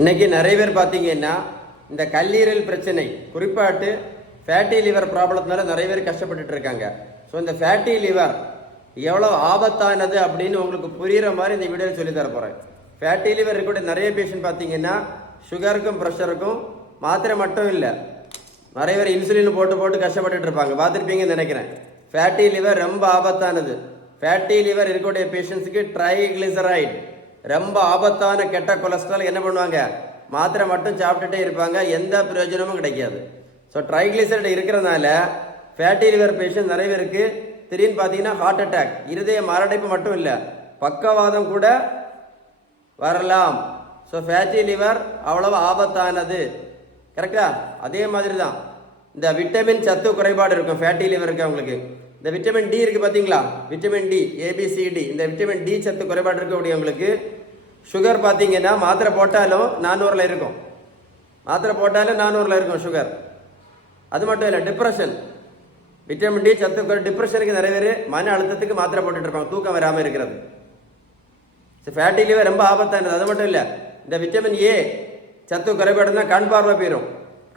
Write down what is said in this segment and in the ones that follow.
இன்னைக்கு நிறைய பேர் பார்த்தீங்கன்னா இந்த கல்லீரல் பிரச்சனை குறிப்பாட்டு ஃபேட்டி லிவர் ப்ராப்ளத்தினால நிறைய பேர் கஷ்டப்பட்டுட்டு இருக்காங்க. ஸோ இந்த ஃபேட்டி லிவர் எவ்வளோ ஆபத்தானது அப்படின்னு உங்களுக்கு புரிகிற மாதிரி இந்த வீடியோவில் சொல்லி தர போகிறேன். ஃபேட்டி லிவர் இருக்கக்கூடிய நிறைய பேஷண்ட் பார்த்தீங்கன்னா சுகருக்கும் ப்ரெஷருக்கும் மாத்திரை மட்டும் இல்லை, நிறைய பேர் இன்சுலின் போட்டு போட்டு கஷ்டப்பட்டுட்டு இருப்பாங்க, பார்த்துருப்பீங்கன்னு நினைக்கிறேன். ஃபேட்டி லிவர் ரொம்ப ஆபத்தானது. ஃபேட்டி லிவர் இருக்கக்கூடிய பேஷண்ட்ஸுக்கு ட்ரைகிளிசரைட் ரொம்ப ஆபத்தான கெட்ட கொலஸ்ட்ரால் என்ன பண்ணுவாங்க, மாத்திரை மட்டும் சாப்பிட்டுட்டே இருப்பாங்க, எந்த பிரயோஜனமும் கிடைக்காது. ஸோ ட்ரைகிளிசரைட் இருக்கிறதுனால ஃபேட்டி லிவர் பேஷண்ட் நிறைய பேருக்கு திடீர்னு பார்த்தீங்கன்னா ஹார்ட் அட்டாக், இருதய மாரடைப்பு மட்டும் இல்லை, பக்கவாதம் கூட வரலாம். ஸோ ஃபேட்டி லிவர் அவ்வளவு ஆபத்தானது. கரெக்டா? அதே மாதிரி தான் இந்த விட்டமின் சத்து குறைபாடு இருக்கும் ஃபேட்டி லிவர் இருக்கு அவங்களுக்கு. இந்த விட்டமின் டி இருக்கு பார்த்தீங்களா, விட்டமின் டி, ஏபிசிடி, இந்த விட்டமின் டி சத்து குறைபாடு இருக்கக்கூடியவங்களுக்கு சுகர் பார்த்தீங்கன்னா மாத்திரை போட்டாலும் 400ல் இருக்கும், மாத்திரை போட்டாலும் 400ல் இருக்கும் சுகர். அது மட்டும் இல்லை, டிப்ரெஷன், விட்டமின் டி சத்து டிப்ரெஷனுக்கு நிறைய பேர் மன அழுத்தத்துக்கு மாத்திரை போட்டுட்டு இருப்பாங்க, தூக்கம் வராமல் இருக்கிறது. ஃபேட்டி லிவர் ரொம்ப ஆபத்தானது. அது மட்டும் இல்லை, இந்த விட்டமின் ஏ சத்து குறைபாடுனா கண் பார்வை போயிடும்,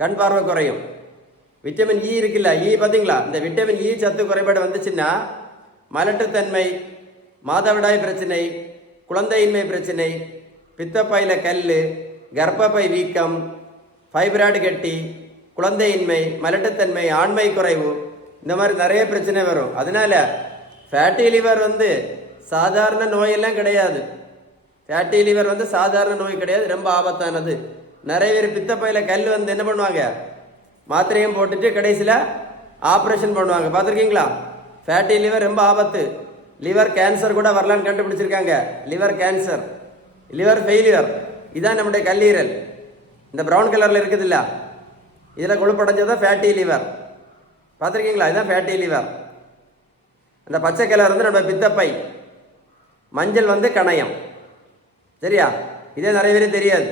கண் பார்வை குறையும். விட்டமின் இ இருக்குல்ல, இ பார்த்தீங்களா, இந்த விட்டமின் இ சத்து குறைபாடு வந்துச்சுன்னா மலட்டுத்தன்மை, மாதவிடாய் பிரச்சனை, குழந்தையின்மை பிரச்சனை, பித்தப்பையில கல், கர்ப்பப்பை வீக்கம், ஃபைப்ராய்டு கட்டி, குழந்தையின்மை, மலட்டுத்தன்மை, ஆண்மை குறைவு, இந்த மாதிரி நிறைய பிரச்சனை வரும். அதனால ஃபேட்டி லிவர் சாதாரண நோயெல்லாம் கிடையாது. ஃபேட்டி லிவர் சாதாரண நோய் கிடையாது, ரொம்ப ஆபத்தானது. நிறைய பேர் பித்தப்பையில கல் என்ன பண்ணுவாங்க, மாத்திரையும் போட்டுட்டு கடைசியில் ஆப்ரேஷன் பண்ணுவாங்க, பார்த்துருக்கீங்களா? ஃபேட்டி லிவர் ரொம்ப ஆபத்து. லிவர் கேன்சர் கூட வரலான்னு கண்டுபிடிச்சிருக்காங்க. லிவர் கேன்சர், லிவர் ஃபெயிலியர், இதான் நம்முடைய கல்லீரல். இந்த ப்ரௌன் கலரில் இருக்குது இல்லை, இதில் கொழுப்படைஞ்சதான் ஃபேட்டி லிவர், பார்த்துருக்கீங்களா? இதுதான் ஃபேட்டி லிவர். அந்த பச்சை கலர் நம்ம பித்தப்பை, மஞ்சள் கணையம், சரியா? இதே நிறைய பேர் தெரியாது.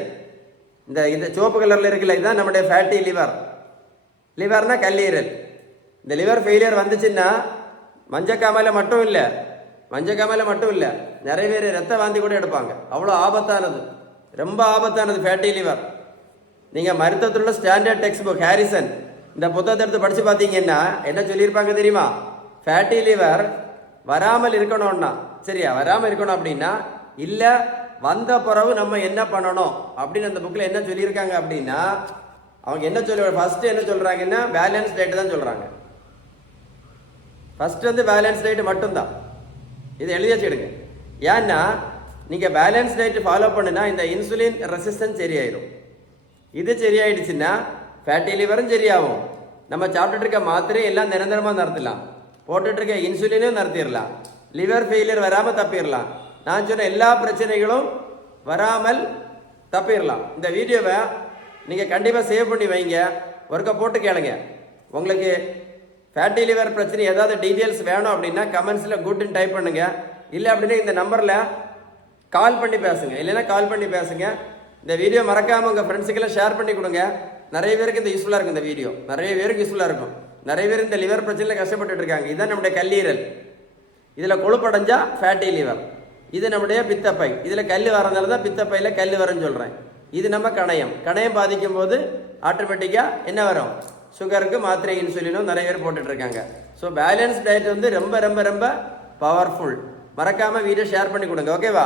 இந்த சிவப்பு கலரில் இருக்குல்ல, இதுதான் நம்முடைய ஃபேட்டி லிவர். லிவர்னா கல்லீரல். இந்த லிவர் ஃபெயிலியர் வந்துச்சுன்னா மஞ்சக்காமலை மட்டும் இல்லை, நிறைய பேர் ரத்த வாந்தி கூட எடுப்பாங்க, அவ்வளோ ஆபத்தானது, ரொம்ப ஆபத்தானது ஃபேட்டி லிவர். நீங்கள் மருத்துவத்தில் உள்ள ஸ்டாண்டர்ட் டெக்ஸ்ட் புக் ஹாரிசன் இந்த புத்தகத்தை எடுத்து படித்து பார்த்தீங்கன்னா என்ன சொல்லியிருப்பாங்க தெரியுமா? ஃபேட்டி லிவர் வராமல் இருக்கணும்னா, சரியா, வராமல் இருக்கணும் அப்படின்னா இல்லை, வந்த பிறகு நம்ம என்ன பண்ணணும் அப்படின்னு அந்த புக்கில் என்ன சொல்லியிருக்காங்க அப்படின்னா, அவங்க என்ன ஃபர்ஸ்ட் என்ன சொல்றாங்கன்னா பேலன்ஸ் டயட் தான் சொல்றாங்க. ஃபர்ஸ்ட் பேலன்ஸ் டயட் மட்டும்தான். இதை எழுதி வச்சுடுங்க. ஏன்னா நீங்க பேலன்ஸ் டயட் ஃபாலோ பண்ணுனா இந்த இன்சுலின் ரெசிஸ்டன்ஸ் சரியாயிடும். இது சரியாயிடுச்சுன்னா ஃபேட்டி லிவரும் சரியாகும். நம்ம சாப்பிட்டுட்டு இருக்க மாத்திரை எல்லாம் நிரந்தரமாக நிறுத்தலாம், போட்டுட்டு இருக்க இன்சுலினும் நிறுத்திடலாம், லிவர் ஃபெயிலியர் வராமல் தப்பிடலாம். நான் சொன்ன எல்லா பிரச்சனைகளும் வராமல் தப்பிடலாம். இந்த வீடியோவை நீங்கள் கண்டிப்பாக சேவ் பண்ணி வைங்க, ஒர்க்கை போட்டு கேளுங்க. உங்களுக்கு ஃபேட்டி லிவர் பிரச்சனை ஏதாவது டீட்டெயில்ஸ் வேணும் அப்படின்னா கமெண்ட்ஸில் குட்னு டைப் பண்ணுங்க. இல்லை அப்படின்னா இந்த நம்பரில் கால் பண்ணி பேசுங்க, இல்லைன்னா கால் பண்ணி பேசுங்க. இந்த வீடியோ மறக்காமல் உங்கள் ஃப்ரெண்ட்ஸுக்கெல்லாம் ஷேர் பண்ணி கொடுங்க. நிறைய பேருக்கு இந்த யூஸ்ஃபுல்லாக இருக்கும். இந்த வீடியோ நிறைய பேருக்கு யூஸ்ஃபுல்லாக இருக்கும். நிறைய பேர் இந்த லிவர் பிரச்சனையில் கஷ்டப்பட்டு இருக்காங்க. இதுதான் நம்முடைய கல்லீரல். இதில் கொழுப்படைஞ்சா ஃபேட்டி லிவர். இது நம்முடைய பித்தப்பை, இதில் கல் வரதுனால தான் பித்தப்பையில் கல் வரன்னு சொல்கிறேன். இது நம்ம கணையம் பாதிக்கும் போது ஆட்டோமேட்டிக்காக என்ன வரும், சுகருக்கு மாத்திரை இன்சுலினும் நிறைய பேர் போட்டுட்டு இருக்காங்க. ஸோ பேலன்ஸ் டயட் ரொம்ப ரொம்ப ரொம்ப பவர்ஃபுல். மறக்காமல் வீடியோ ஷேர் பண்ணி கொடுங்க, ஓகேவா?